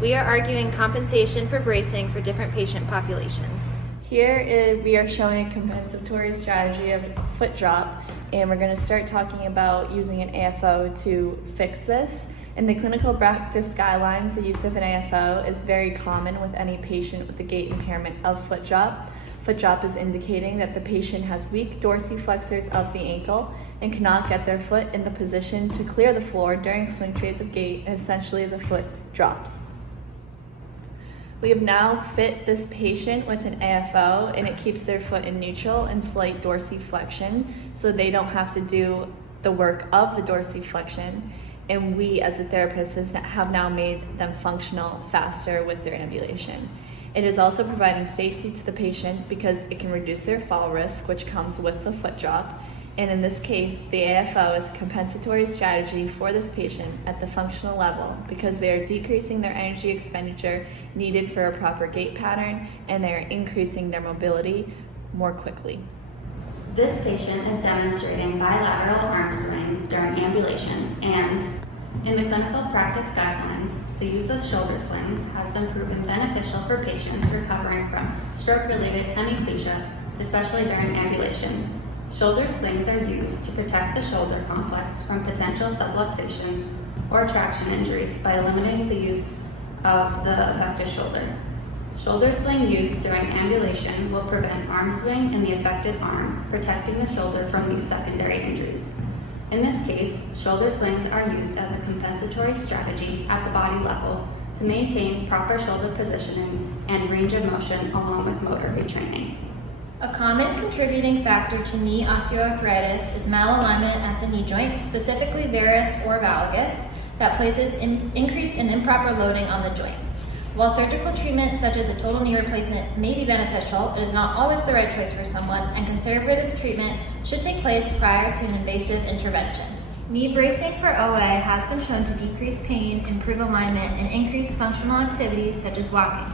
We are arguing compensation for bracing for different patient populations. We are showing a compensatory strategy of foot drop, and we're going to start talking about using an AFO to fix this. In the clinical practice guidelines, the use of an AFO is very common with any patient with a gait impairment of foot drop. Foot drop is indicating that the patient has weak dorsiflexors of the ankle and cannot get their foot in the position to clear the floor during swing phase of gait, and essentially the foot drops. We have now fit this patient with an AFO, and it keeps their foot in neutral and slight dorsiflexion, so they don't have to do the work of the dorsiflexion. And we, as a therapist, have now made them functional faster with their ambulation. It is also providing safety to the patient because it can reduce their fall risk, which comes with the foot drop. And in this case, the AFO is a compensatory strategy for this patient at the functional level because they are decreasing their energy expenditure needed for a proper gait pattern, and they are increasing their mobility more quickly. This patient is demonstrating bilateral arm swing during ambulation, and in the clinical practice guidelines, the use of shoulder slings has been proven beneficial for patients recovering from stroke-related hemiplegia, especially during ambulation. Shoulder slings are used to protect the shoulder complex from potential subluxations or traction injuries by limiting the use of the affected shoulder. Shoulder sling use during ambulation will prevent arm swing in the affected arm, protecting the shoulder from these secondary injuries. In this case, shoulder slings are used as a compensatory strategy at the body level to maintain proper shoulder positioning and range of motion along with motor retraining. A common contributing factor to knee osteoarthritis is malalignment at the knee joint, specifically varus or valgus, that places increased and improper loading on the joint. While surgical treatment such as a total knee replacement may be beneficial, it is not always the right choice for someone, and conservative treatment should take place prior to an invasive intervention. Knee bracing for OA has been shown to decrease pain, improve alignment, and increase functional activities such as walking.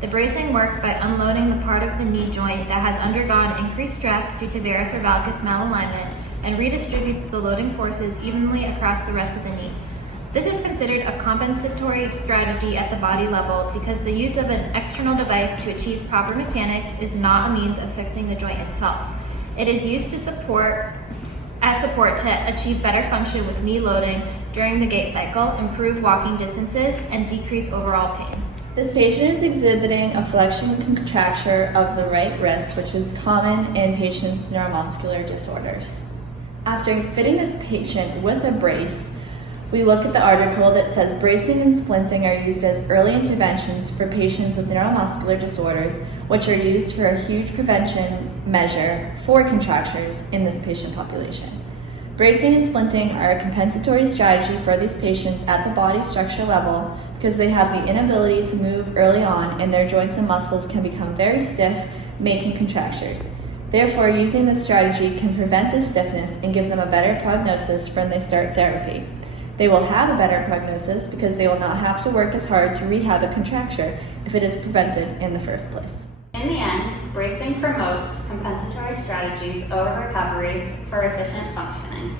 The bracing works by unloading the part of the knee joint that has undergone increased stress due to varus or valgus malalignment and redistributes the loading forces evenly across the rest of the knee. This is considered a compensatory strategy at the body level because the use of an external device to achieve proper mechanics is not a means of fixing the joint itself. It is used as support to achieve better function with knee loading during the gait cycle, improve walking distances, and decrease overall pain. This patient is exhibiting a flexion and contracture of the right wrist, which is common in patients with neuromuscular disorders. After fitting this patient with a brace, we look at the article that says bracing and splinting are used as early interventions for patients with neuromuscular disorders, which are used for a huge prevention measure for contractures in this patient population. Bracing and splinting are a compensatory strategy for these patients at the body structure level because they have the inability to move early on and their joints and muscles can become very stiff, making contractures. Therefore, using this strategy can prevent this stiffness and give them a better prognosis when they start therapy. They will have a better prognosis because they will not have to work as hard to rehab a contracture if it is prevented in the first place. In the end, bracing promotes compensatory strategies over recovery for efficient functioning.